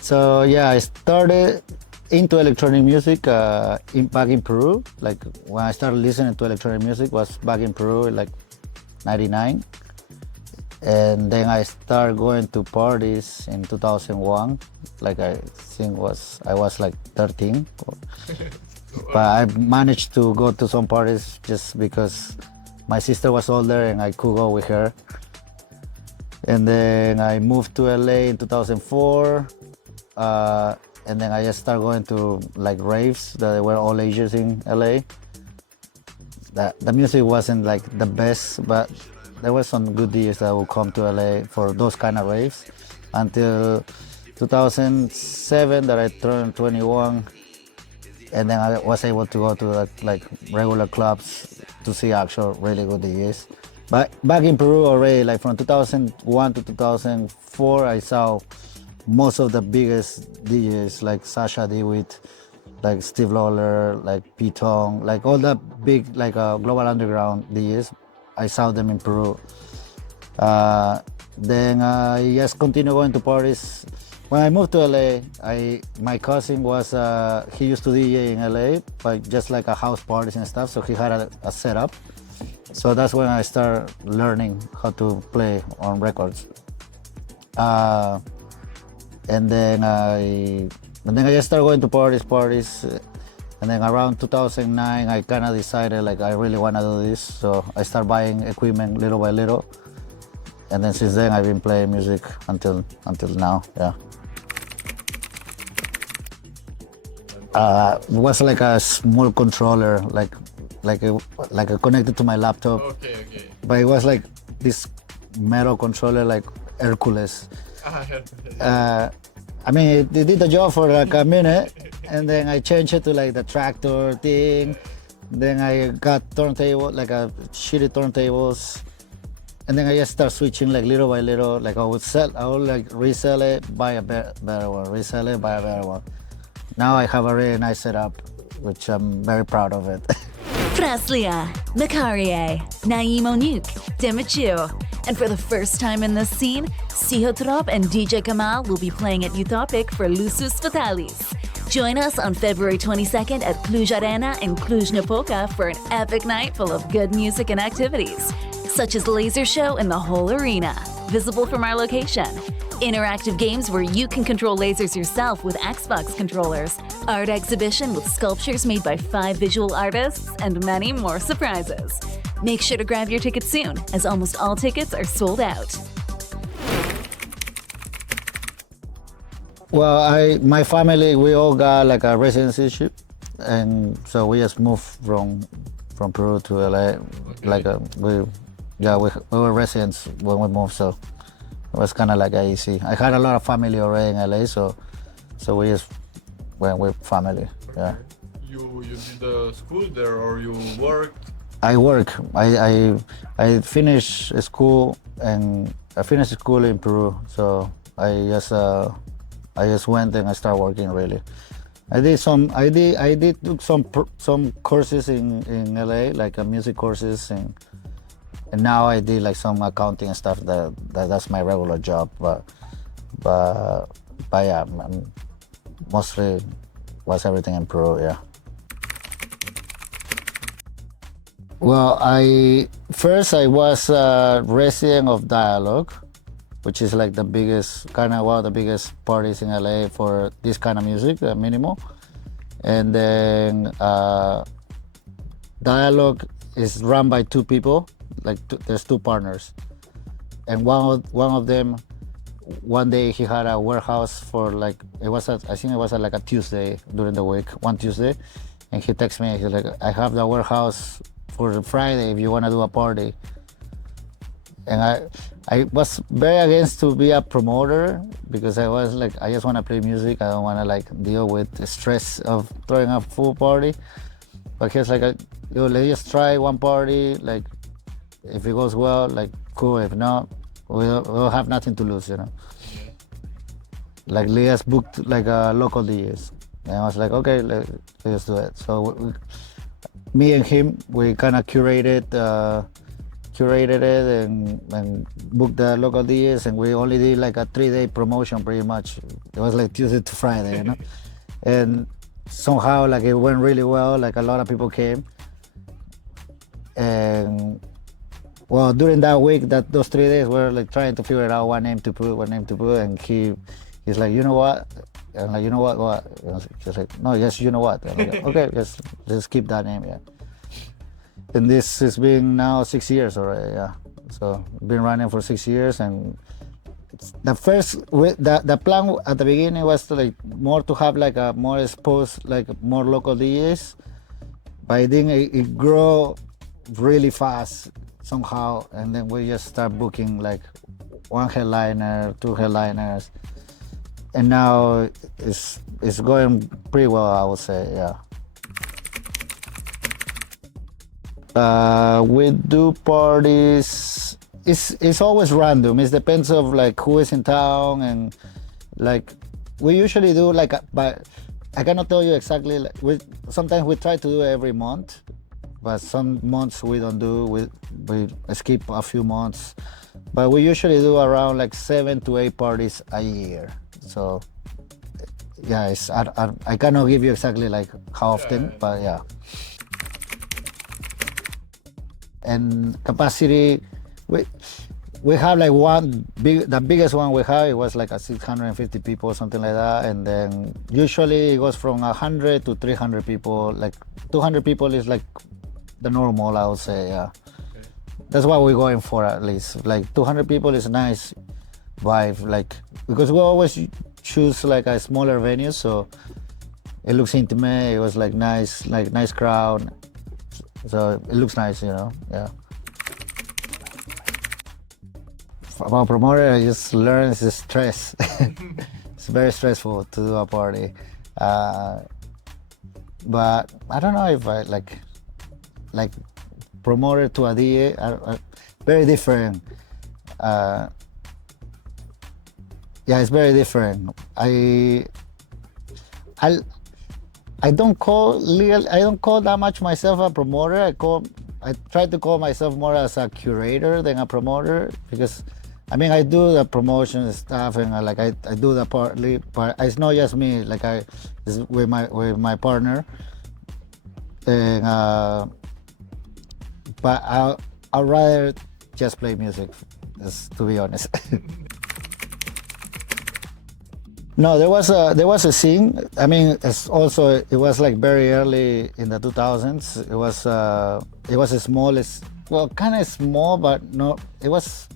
So yeah, I started into electronic music back in Peru. Like when I started listening to electronic music was back in Peru, like '99, and then I started going to parties in 2001. Like I was like 13, but I managed to go to some parties just because my sister was older and I could go with her. And then I moved to LA in 2004. And then I just started going to like raves that were all ages in LA. The music wasn't like the best, but there were some good DJs that would come to LA for those kind of raves until 2007 that I turned 21, and then I was able to go to like regular clubs to see actual really good DJs. But back in Peru already, like from 2001 to 2004, I saw most of the biggest DJs like Sasha DeWitt, like Steve Lawler, like P-Tong, like all the big like global underground DJs. I saw them in Peru. Then I just continued going to parties. When I moved to LA, my cousin was he used to DJ in LA, but just like a house parties and stuff. So he had a setup. So that's when I started learning how to play on records. And then I just started going to parties, and then around 2009 I kind of decided like I really want to do this, so I started buying equipment little by little, and then since then I've been playing music until now. Yeah. It was like a small controller, like connected to my laptop. Okay. But it was like this metal controller, like Hercules. I mean, it did the job for like a minute, and then I changed it to like the tractor thing. Then I got turntable, like a shitty turntables, and then I just start switching like little by little. Like I would like resell it, buy a better one, resell it, buy a better one. Now I have a really nice setup, which I'm very proud of it. Fraslia, Macarie, Naimo Demichu. And for the first time in this scene, Sihotrop and DJ Kamal will be playing at Utopic for Lusus Fatalis. Join us on February 22nd at Cluj Arena in Cluj-Napoca for an epic night full of good music and activities, such as laser show in the whole arena, visible from our location. Interactive games where you can control lasers yourself with Xbox controllers, art exhibition with sculptures made by 5 visual artists, and many more surprises. Make sure to grab your tickets soon, as almost all tickets are sold out. Well, my family, we all got like a residency, and so we just moved from Peru to LA. Okay. Like we were residents when we moved, so it was kind of like easy. I had a lot of family already in LA, so we just went with family. Okay. Yeah. You did school there, or you worked? I work. I finished school, and I finished school in Peru. So I just went and I started working really. I did some courses in LA, like music courses, and now I did like some accounting and stuff. That's my regular job. But yeah, mostly was everything in Peru. Yeah. Well, I was a resident of Dialogue, which is like the biggest, kind of one of the biggest parties in LA for this kind of music, minimal. And then Dialogue is run by 2 people, like there's 2 partners. And one of them, one day he had a warehouse for like, I think it was like a Tuesday during the week, one Tuesday. And he texted me, he's like, I have the warehouse for Friday if you want to do a party. And I was very against to be a promoter because I was like, I just want to play music. I don't want to like deal with the stress of throwing a full party. But he's like, yo, let's just try one party. Like, if it goes well, like, cool. If not, we'll have nothing to lose, you know. Like, let's booked like a local DJs. And I was like, okay, let's do it. So me and him, we kind of curated it and booked the local DJs, and we only did like a 3-day promotion pretty much. It was like Tuesday to Friday, you know? And somehow like it went really well, like a lot of people came. And well, during that week, those 3 days, we're like trying to figure out what name to put, and he's like, you know what? And I'm like, you know what? And he's like, no, yes, you know what? And I'm like, okay, just keep that name, yeah. And this has been now 6 years already, yeah. So been running for 6 years, and the plan at the beginning was to like more to have like a more exposed, like more local DJs. But I think it grew really fast somehow, and then we just start booking like 1 headliner, 2 headliners, and now it's going pretty well, I would say, yeah. We do parties. It's always random. It depends of like who is in town, and like we usually do like, but I cannot tell you exactly. Like, sometimes we try to do every month, but some months we don't do. We skip a few months, but we usually do around like 7 to 8 parties a year. So yeah, I cannot give you exactly like how often, but yeah. And capacity, we have like the biggest one we have, it was like a 650 people, something like that. And then usually it goes from 100 to 300 people. Like 200 people is like the normal, I would say, yeah. Okay. That's what we're going for, at least. Like 200 people is a nice vibe, like, because we always choose like a smaller venue, so it looks intimate. It was like nice crowd. So it looks nice, you know, yeah. About promoter, I just learned the stress. It's very stressful to do a party. But I don't know if I like promoter to a DJ, very different. Yeah, it's very different. I don't call that much myself a promoter. I try to call myself more as a curator than a promoter, because I mean I do the promotion stuff, and I do the partly, but it's not just me. Like it's with my partner, and but I'd rather just play music, just to be honest. No, there was a scene. I mean, it was like very early in the 2000s. It was as small as, well, kind of small, but no, it was.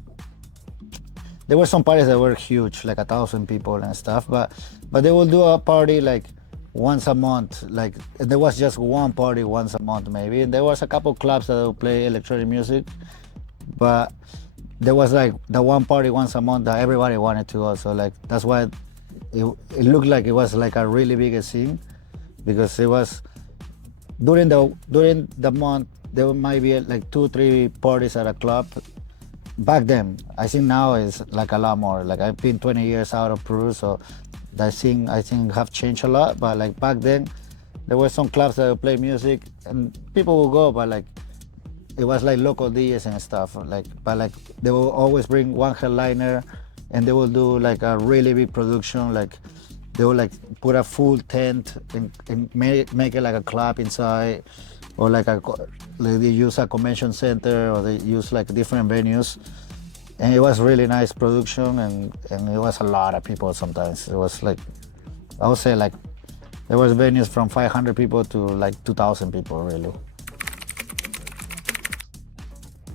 There were some parties that were huge, like 1,000 people and stuff. But they will do a party like once a month. Like there was just one party once a month maybe. And there was a couple clubs that would play electronic music, but there was like the one party once a month that everybody wanted to go. So like that's why. It looked like it was like a really big scene, because it was during the month there might be like 2-3 parties at a club. Back then, I think now it's like a lot more. Like I've been 20 years out of Peru, so that scene I think have changed a lot. But like back then, there were some clubs that would play music and people would go, but like it was like local DJs and stuff. But they will always bring one headliner. And they will do like a really big production. Like they will like put a full tent and make it like a club inside, or like they use a convention center, or they use like different venues. And it was really nice production, and it was a lot of people. Sometimes it was like, I would say like there was venues from 500 people to like 2,000 people, really.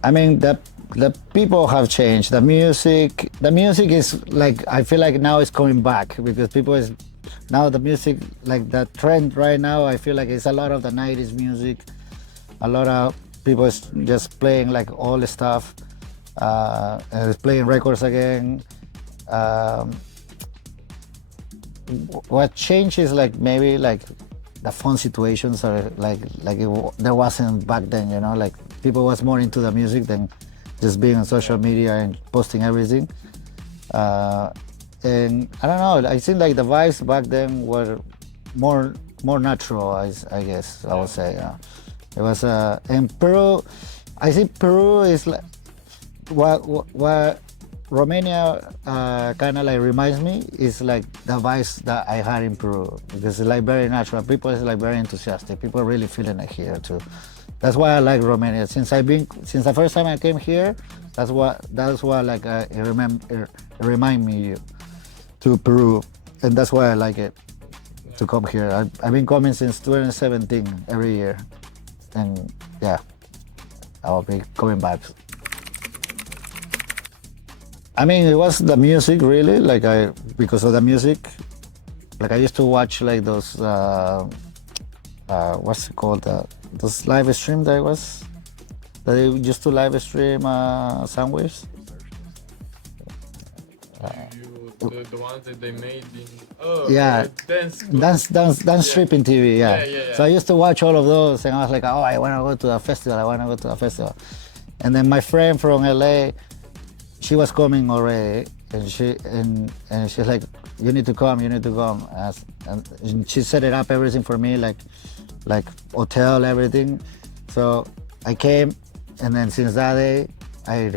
I mean, the people have changed. The music is like, I feel like now it's coming back, because now the music, like the trend right now, I feel like it's a lot of the 90s music. A lot of people is just playing like all the stuff, and playing records again. What changed is like maybe like the fun situations are there wasn't back then, you know, like people was more into the music than just being on social media and posting everything. And I don't know, I think like the vibes back then were more natural, I guess I would say. It was in Peru. I think Peru is like what Romania kind of like reminds me is like the vibes that I had in Peru, because it's like very natural. People is like very enthusiastic. People are really feeling it here too. That's why I like Romania. Since the first time I came here, that's what like it remind me to Peru, and that's why I like it to come here. I've been coming since 2017 every year, and yeah, I'll be coming back. I mean, it was the music really. Like because of the music, like I used to watch like those what's it called? Those live stream that they used to live stream Soundwaves. The ones that they made in dance stripping TV. Yeah. Yeah. So I used to watch all of those, and I was like, oh, I want to go to a festival. And then my friend from LA, she was coming already, and she's like, you need to come. And she set it up everything for me, like hotel, everything. So I came, and then since that day, I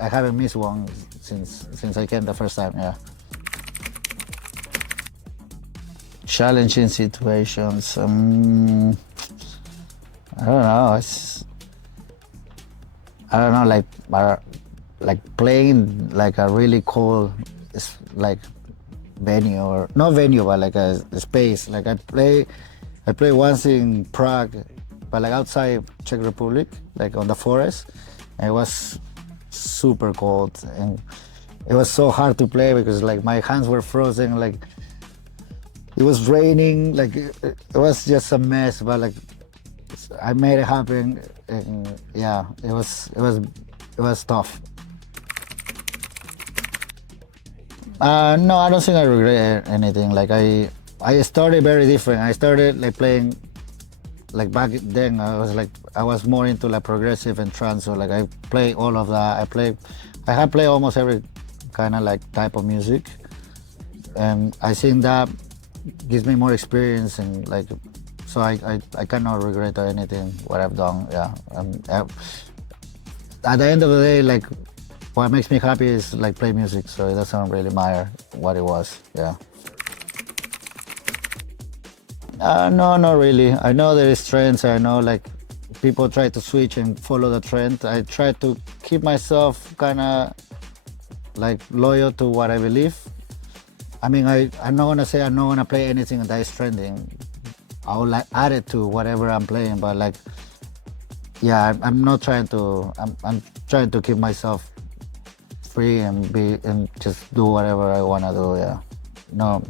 haven't missed one since I came the first time. Yeah. Challenging situations. I don't know. I don't know. Like playing like a really cool, like venue, or not venue, but like a space. Like I play once in Prague, but like outside Czech Republic, like on the forest. And it was super cold, and it was so hard to play because like my hands were frozen. Like it was raining. Like it was just a mess. But like I made it happen, and yeah, it was tough. No, I don't think I regret anything. Like I started very different. I started like playing, like back then I was more into like progressive and trance. So like I play all of that. I have played almost every kind of like type of music, and I think that gives me more experience, and like so I cannot regret anything what I've done. Yeah. At the end of the day, like what makes me happy is like play music, so it doesn't really matter what it was. Yeah. No, not really. I know there is trends. I know like people try to switch and follow the trend. I try to keep myself kind of like loyal to what I believe. I mean, I'm not gonna say I'm not gonna play anything that is trending. I'll like add it to whatever I'm playing, but like, yeah, I'm not trying to. I'm trying to keep myself free and just do whatever I wanna do. Yeah. No.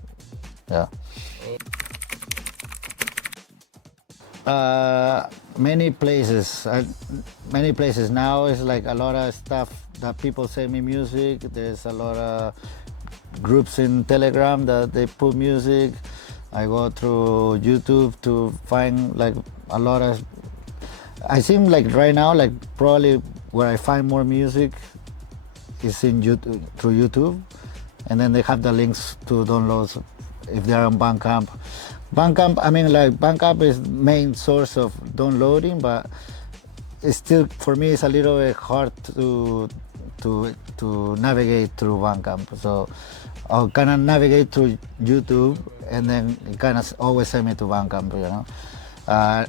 Yeah. Many places. Many places now is like a lot of stuff that people send me music. There's a lot of groups in Telegram that they put music. I go through YouTube to find like a lot of. I think like right now, like probably where I find more music is in YouTube, through YouTube, and then they have the links to downloads if they're on Bandcamp. Bandcamp, I mean, like Bandcamp is main source of downloading, but it's still for me it's a little bit hard to navigate through Bandcamp. So I'll kind of navigate through YouTube, and then it kind of always send me to Bandcamp, you know.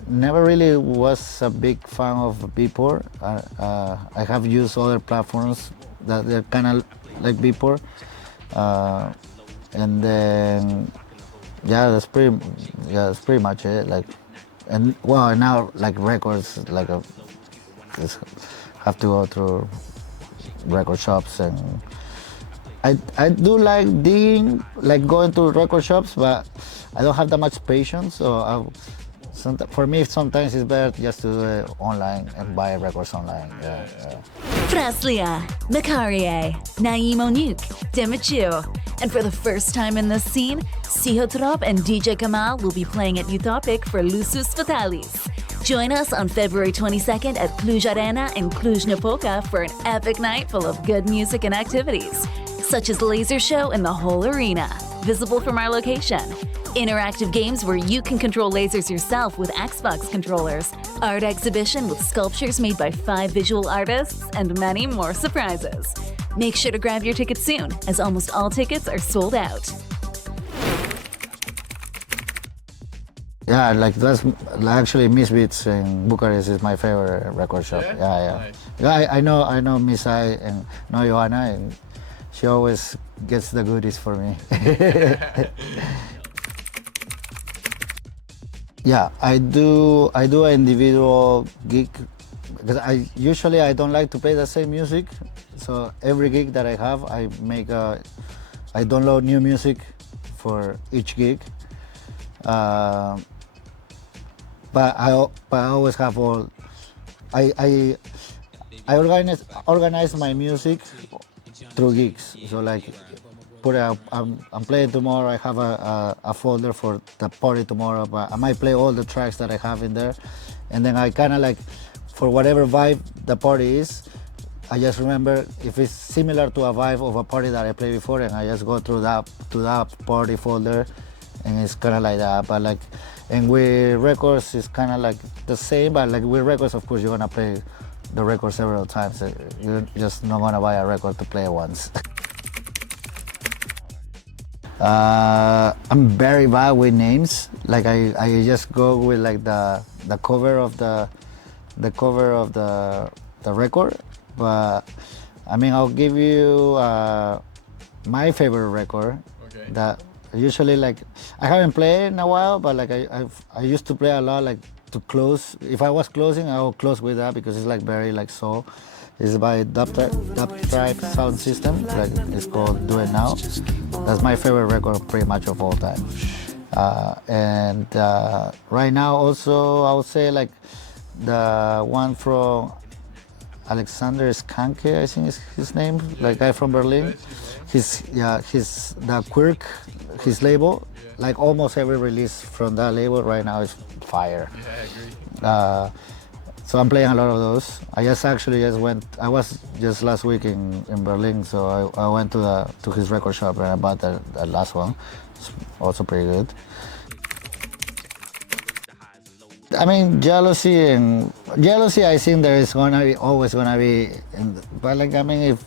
Never really was a big fan of Beatport. I have used other platforms that they're kind of like Beatport, and then that's pretty much it. Like, and well, now like records, like just have to go through record shops, and I do like digging, like going to record shops, but I don't have that much patience. So for me, sometimes it's better just to do it online and buy records online. Yeah. Fraslia, Makarie, Naimo Nuke, Demichu. And for the first time in this scene, Sihotrop and DJ Kamal will be playing at Utopic for Lusus Fatalis. Join us on February 22nd at Cluj Arena in Cluj-Napoca for an epic night full of good music and activities, such as laser show in the whole arena, visible from our location. Interactive games where you can control lasers yourself with Xbox controllers. Art exhibition with sculptures made by 5 visual artists and many more surprises. Make sure to grab your ticket soon, as almost all tickets are sold out. Yeah, like that's actually Miss Beats in Bucharest is my favorite record shop. Yeah? Yeah. Nice. Yeah, I know Miss I and know Joanna, and she always gets the goodies for me. Yeah, I do an individual gig because I don't like to play the same music. So every gig that I have, I download new music for each gig. But I always have all. I organize my music through gigs. So like, I'm playing tomorrow. I have a folder for the party tomorrow, but I might play all the tracks that I have in there, and then I kind of like, for whatever vibe the party is, I just remember if it's similar to a vibe of a party that I played before, and I just go through that to that party folder, and it's kind of like that. But like, and with records, it's kind of like the same. But like with records, of course, you're gonna play the record several times. You're just not gonna buy a record to play it once. I'm very bad with names. Like I just go with like the cover of the record. But I mean, I'll give you my favorite record. Okay. That usually, like, I haven't played in a while, but like I used to play a lot, like to close. If I was closing, I will close with that because it's like very like soul. It's by Dub Tribe Sound System. Like, it's called Do It Now. That's my favorite record pretty much of all time. And right now also I would say like the one from Alexander Skanke, I think is his name, like guy from Berlin. His the Quirk, his label, like almost every release from that label right now is fire. Yeah, I agree. So I'm playing a lot of those. I was just last week in Berlin, so I went to his record shop and I bought the last one. It's also pretty good. I mean, jealousy, I think there is always gonna be, but like, I mean, if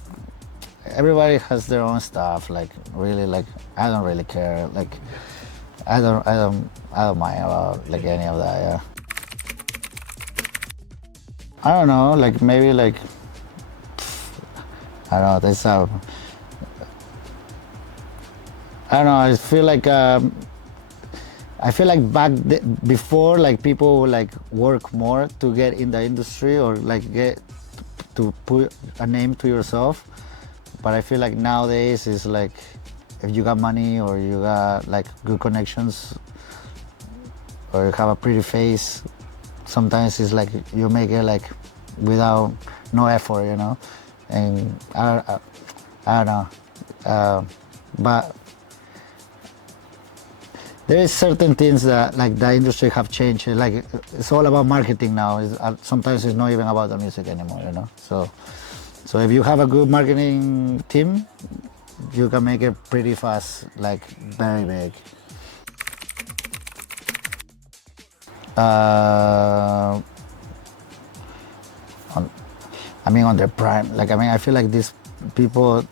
everybody has their own stuff, like really, like I don't really care, like I don't mind about like any of that. Yeah. I don't know, like maybe like I don't know. There's I don't know. I feel like before, like people would like work more to get in the industry or like get to put a name to yourself. But I feel like nowadays is like if you got money or you got like good connections or you have a pretty face, sometimes it's like you make it like without no effort, you know. And I don't know, but there is certain things that like the industry have changed. Like it's all about marketing now. Sometimes it's not even about the music anymore, you know. So if you have a good marketing team, you can make it pretty fast, like very big. On their prime, like I feel like these people,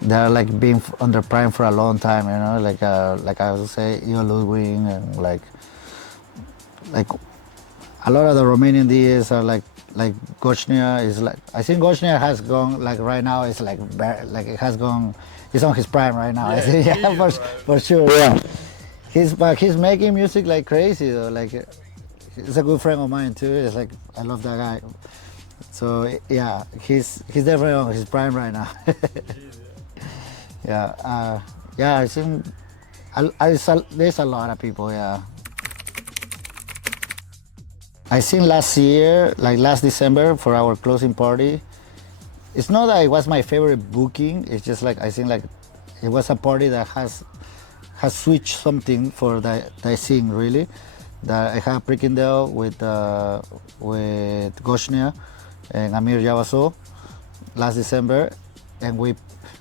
they're like being on their prime for a long time, you know. Like I would say, Ian Ludwig and like a lot of the Romanian DJs are like Gochnia is like, I think Gochnia has gone like right now it's like it has gone, he's on his prime right now. I think, yeah, for sure, yeah. He's making music like crazy though. Like he's a good friend of mine too. It's like I love that guy. So yeah, he's definitely on his prime right now. Yeah, I think there's a lot of people. Yeah, I think last year, like last December, for our closing party, it's not that it was my favorite booking. It's just like I think like it was a party that has switched something for the scene really. That I had Prickendale with Gochnia and Amir Javaso last December, and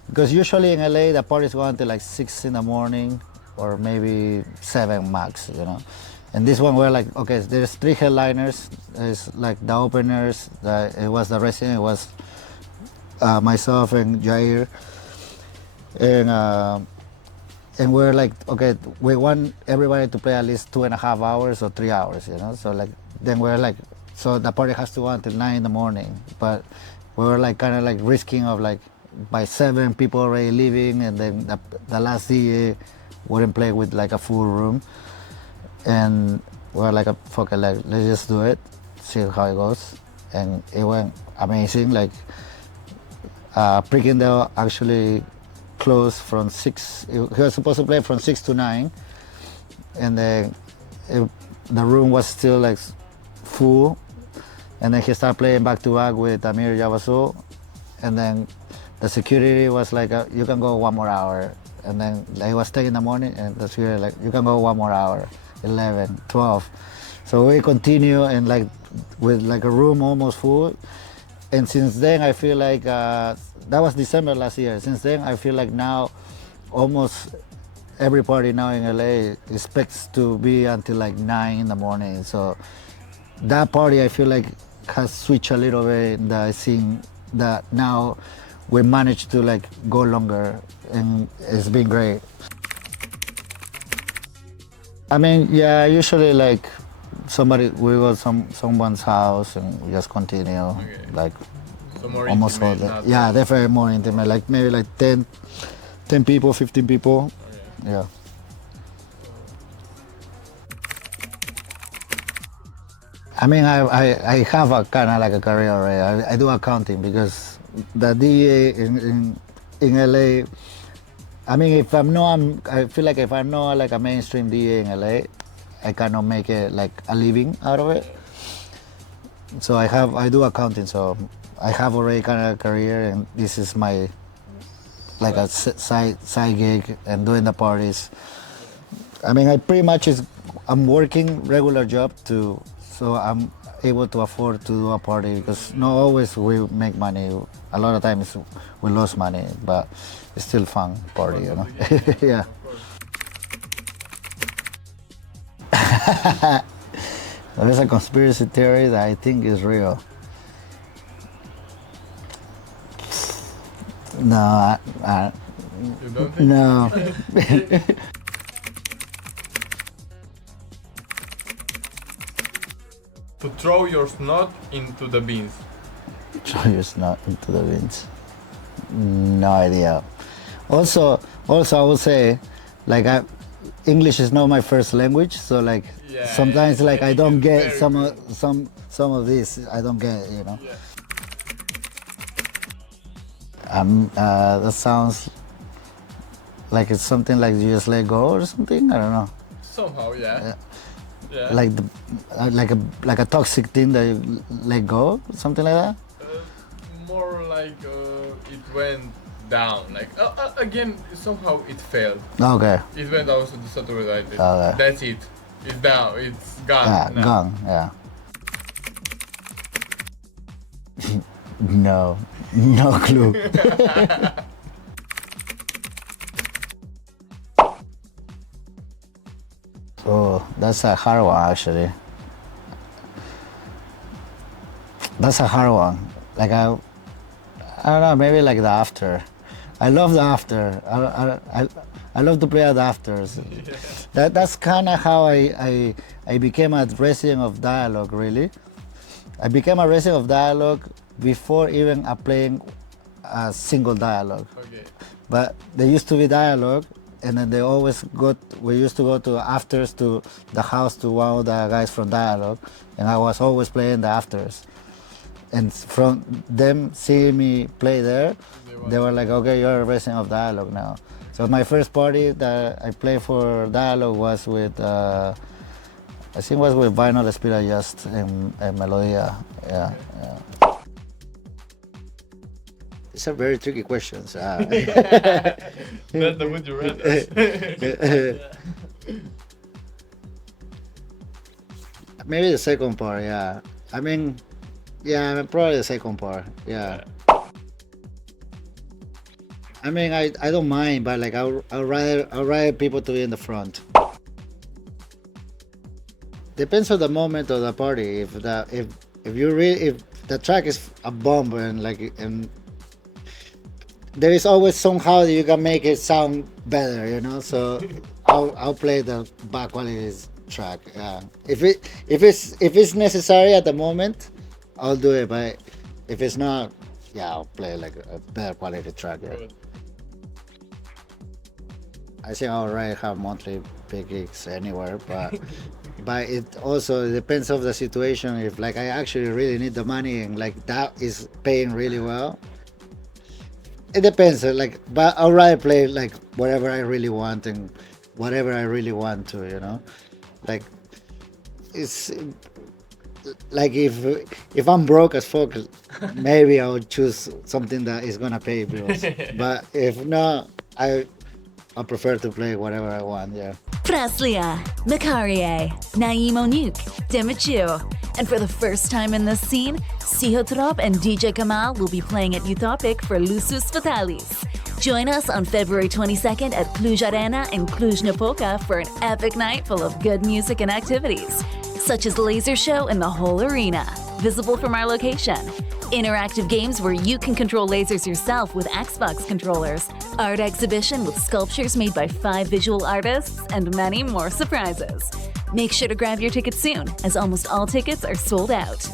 because usually in LA the parties go until like 6 in the morning or maybe 7 max, you know. And this one we're like, okay, there's 3 headliners. It's like the openers. It was the resident. It was myself and Jair, and we're like, okay, we want everybody to play at least 2.5 hours or 3 hours, you know. So like, then we're like, so the party has to go until 9 in the morning, but we were like kind of like risking of like by 7 people already leaving, and then the last DJ wouldn't play with like a full room, and we're like, fuck it, like let's just do it, see how it goes, and it went amazing. Like Prickendale actually closed from 6. He was supposed to play from 6 to 9, and then the room was still like full, and then he started playing back to back with Amir Yavasu, and then the security was like, you can go 1 more hour, and then like, it was 10 in the morning, and the security like, you can go 1 more hour, 11, 12. So we continue, and like with like a room almost full, and since then I feel like that was December last year. Since then I feel like now almost every party now in LA expects to be until like 9 in the morning. So that party I feel like has switched a little bit in the scene, that now we managed to like go longer, and it's been great. I mean, yeah, usually like we go someone's house and we just continue, like So more almost all intimate, day. not Yeah, definitely more intimate, like maybe like 10 people, 15 people. Okay. Yeah. I mean, I have a kind of like a career already. I do accounting because the DA in LA. I mean, if I'm not, I feel like if I'm not like a mainstream DA in LA, I cannot make it like a living out of it. So I do accounting. So I have already kind of a career, and this is my like a side gig and doing the parties. I mean, I pretty much I'm working regular job too, so I'm able to afford to do a party, because not always we make money. A lot of times we lose money, but it's still fun party, you know. Yeah. There's a conspiracy theory that I think is real. No, You don't think? no. To throw your snot into the beans. Throw your snot into the winds. No idea. Also, I would say, like, English is not my first language, so like Yeah, sometimes like I don't get very some of this. I don't get it, you know. Yeah. That sounds like it's something like you just let go or something. I don't know. Somehow, yeah. Yeah. Like like a toxic thing that you let go, something like that. More like it went down. Like again, somehow it failed. Okay. It went also to Saturday. Okay. That's it. It's down. It's gone. Yeah, now. gone. Yeah. No, no clue. Oh, that's a hard one actually. That's a hard one. Like I don't know, maybe like the after. I love the after. I love to play at the afters. That's kind of how I became a resident of Dialogue, really. I became a resident of Dialogue before even playing a single Dialogue. Okay. But there used to be Dialogue, and then we used to go to afters to the house to one of the guys from Dialogue, and I was always playing the afters. And from them seeing me play there, they were like, okay, you're a resident of Dialogue now. So my first party that I played for Dialogue was with, I think it was with Vinyl Espira Just and Melodia. Yeah, yeah. These are very tricky questions. That's the would you rather. Maybe the second part, yeah. I mean, yeah, probably the second part, yeah. I mean, I don't mind, but like I'll rather people to be in the front. Depends on the moment of the party. If you really if the track is a bomb and like and there is always somehow that you can make it sound better, you know. So I'll play the back quality track. Yeah. If it's necessary at the moment, I'll do it. But if it's not, yeah, I'll play like a better quality track. Yeah. Good. I think I already have monthly big gigs anywhere, but it also depends of the situation. If like I actually really need the money and like that is paying really well, it depends. Like, but I'll rather play like whatever I really want and whatever I really want to, you know. Like it's like if I'm broke as fuck, maybe I'll choose something that is gonna pay bills. But if not, I prefer to play whatever I want. Yeah. Praslia, Macarie, Naimo Demichu. And for the first time in this scene, Sihotrop and DJ Kamal will be playing at Utopic for Lusus Fatalis. Join us on February 22nd at Cluj Arena in Cluj-Napoca for an epic night full of good music and activities, such as laser show in the whole arena, visible from our location. Interactive games where you can control lasers yourself with Xbox controllers, art exhibition with sculptures made by 5 visual artists, and many more surprises. Make sure to grab your tickets soon, as almost all tickets are sold out.